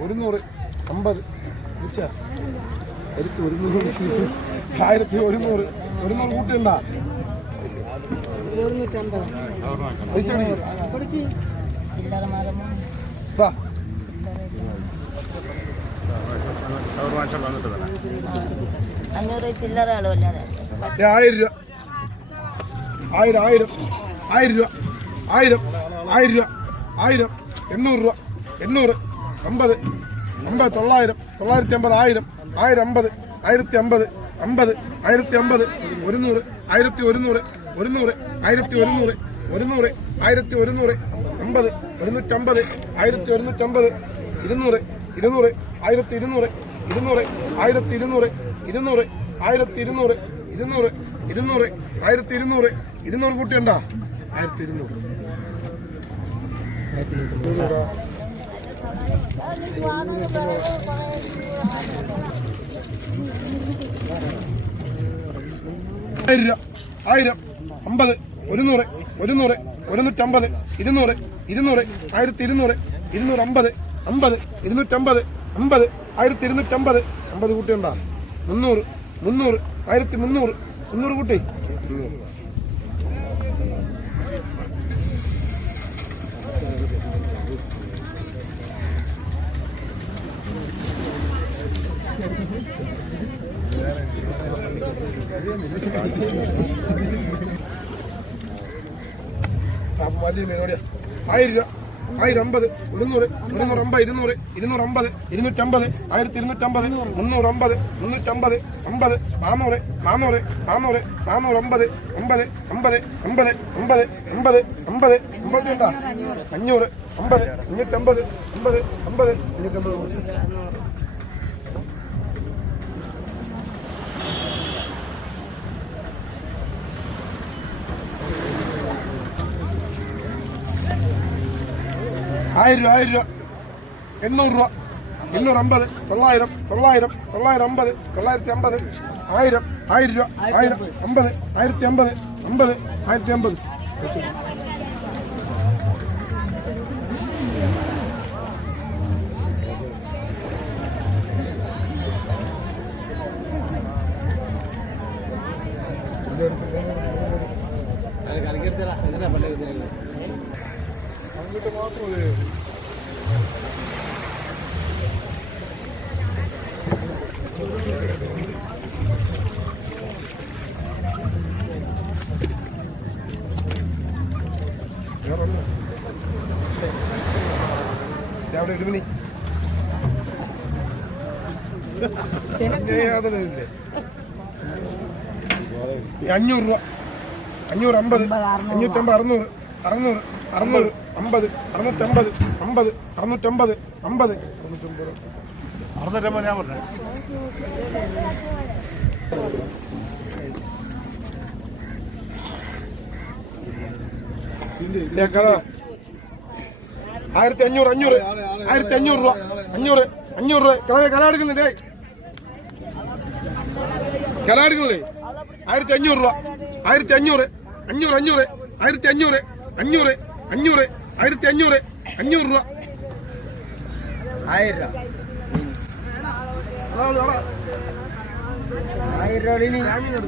ഒരുന്നൂറ് അമ്പത്? ആയിരത്തി ഒരുന്നൂറ് ആയിരത്തി ഒരുന്നൂറ്. ഒരുന്നൂറ് കൂട്ടിയുണ്ടാ പൈസ കൊടുക്ക്. വാ. അഞ്ഞൂറ് ചില്ലറ അളവല്ലാതെ ഏ, ആയിരം രൂപ. ആയിരം ആയിരം ആയിരം രൂപ. ആയിരം ആയിരം രൂപ. ആയിരം എണ്ണൂറ് രൂപ. എണ്ണൂറ്. അമ്പത്. അമ്പത് തൊള്ളായിരം. തൊള്ളായിരത്തി അമ്പത് ആയിരം. ആയിരം അമ്പത് ആയിരത്തി അമ്പത്. അമ്പത് ആയിരത്തി അമ്പത് ഒരുന്നൂറ്. ആയിരത്തി ഒരുന്നൂറ്. ഒരുന്നൂറ് ആയിരത്തി ഒരുന്നൂറ്. ഒരുന്നൂറ് ആയിരത്തി ഒരുന്നൂറ് അമ്പത്. ഒരുന്നൂറ്റമ്പത്. ആയിരത്തി ഒരുന്നൂറ്റമ്പത് ഇരുന്നൂറ്. ഇരുന്നൂറ്. ആയിരത്തി ഇരുന്നൂറ്. ഇരുന്നൂറ് ആയിരത്തി ഇരുന്നൂറ്. ഇരുന്നൂറ് ആയിരത്തി ഇരുന്നൂറ്. ഇരുന്നൂറ്. ഇരുന്നൂറ് ആയിരത്തി ഇരുന്നൂറ് ഇരുന്നൂറ് കൂട്ടിയുണ്ടാ ആയിരത്തി ഇരുന്നൂറ് ആയിരം അമ്പത് ഒരുന്നൂറ് ഒരുന്നൂറ് ഒരുന്നൂറ്റമ്പത് ഇരുന്നൂറ് ഇരുന്നൂറ് ആയിരത്തി ഇരുന്നൂറ് ഇരുന്നൂറ് അമ്പത് അമ്പത് ഇരുന്നൂറ്റമ്പത് അമ്പത് ആയിരത്തി ഇരുന്നൂറ്റമ്പത് അമ്പത് കൂട്ടിയുണ്ടാ മുന്നൂറ് മുന്നൂറ് ആയിരത്തി മുന്നൂറ് മുന്നൂറ് കൂട്ടി. വലിയ മീനോടിയാ ആയിരം രൂപ. ആയിരം അമ്പത് ഇരുന്നൂറ് ഇരുന്നൂറമ്പത് ഇരുന്നൂറ്. ഇരുന്നൂറമ്പത്. ഇരുന്നൂറ്റമ്പത്. ആയിരത്തി ഇരുന്നൂറ്റമ്പത് മുന്നൂറമ്പത്. മുന്നൂറ്റമ്പത്. അമ്പത്. നാന്നൂറ്. നാന്നൂറ്. നാന്നൂറ്. നാന്നൂറമ്പത്. അമ്പത്. അമ്പത്. അമ്പത്. അമ്പത്. അമ്പത്. അമ്പത്. അമ്പത് രണ്ടാ അഞ്ഞൂറ്. അമ്പത്. അഞ്ഞൂറ്റമ്പത്. അമ്പത്. അമ്പത്. അഞ്ഞൂറ്റമ്പത്. ആയിരം രൂപ ആയിരം രൂപ. എണ്ണൂറ് രൂപ. എണ്ണൂറ് അമ്പത് തൊള്ളായിരം. തൊള്ളായിരം. തൊള്ളായിരം അമ്പത് തൊള്ളായിരത്തി അമ്പത് ആയിരം. ആയിരം രൂപ. ആയിരം. അമ്പത്. ആയിരത്തി അമ്പത്. അമ്പത് ആയിരത്തി അമ്പത് അങ്ങോട്ട് മാത്രമേ അവിടെ അഞ്ഞൂറ് രൂപ. അഞ്ഞൂറ് അമ്പത്. അഞ്ഞൂറ്റമ്പത് അറുന്നൂറ്. അറുന്നൂറ് അറുന്നൂറ് അമ്പത് അറുന്നൂറ്റമ്പത് അമ്പത് അറുന്നൂറ്റമ്പത് അമ്പത്. അറുന്നൂറ്റമ്പത് അറുന്നൂറ്റമ്പത് ഞാൻ പറഞ്ഞേ. ആയിരത്തി അഞ്ഞൂറ് അഞ്ഞൂറ് ആയിരത്തി അഞ്ഞൂറ് രൂപ. അഞ്ഞൂറ് അഞ്ഞൂറ് രൂപ. കല കല എടുക്കുന്നില്ലേ? കല എടുക്കുന്നില്ലേ? ആയിരത്തി അഞ്ഞൂറ് രൂപ. ആയിരത്തി അഞ്ഞൂറ് അഞ്ഞൂറ് അഞ്ഞൂറ് ആയിരത്തി അഞ്ഞൂറ്. അഞ്ഞൂറ് അഞ്ഞൂറ് ആയിരത്തി അഞ്ഞൂറ് അഞ്ഞൂറ് രൂപ. ആയിരം രൂപ. ആയിരം രൂപ